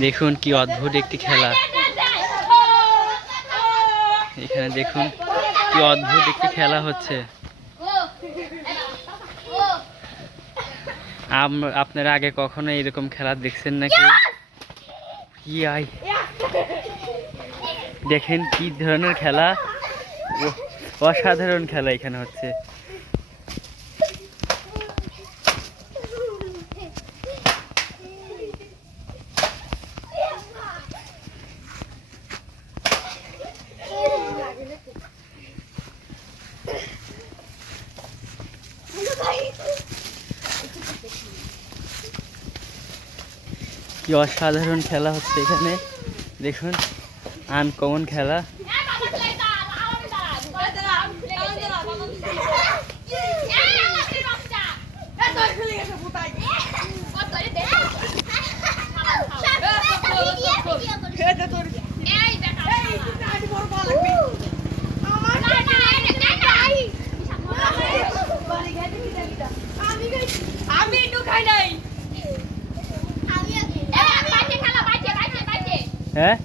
দেখুন কি অদ্ভুত একটি খেলা। এখানে দেখুন কি অদ্ভুত একটি খেলা হচ্ছে। আপনারা আগে কখনো এরকম খেলা দেখছেন নাকি? দেখেন কি ধরনের খেলা, অসাধারণ খেলা এখানে হচ্ছে। কি অসাধারণ খেলা হচ্ছে এখানে, দেখুন আনকমন খেলা। আমি একটু খাই নাই। হ্যাঁ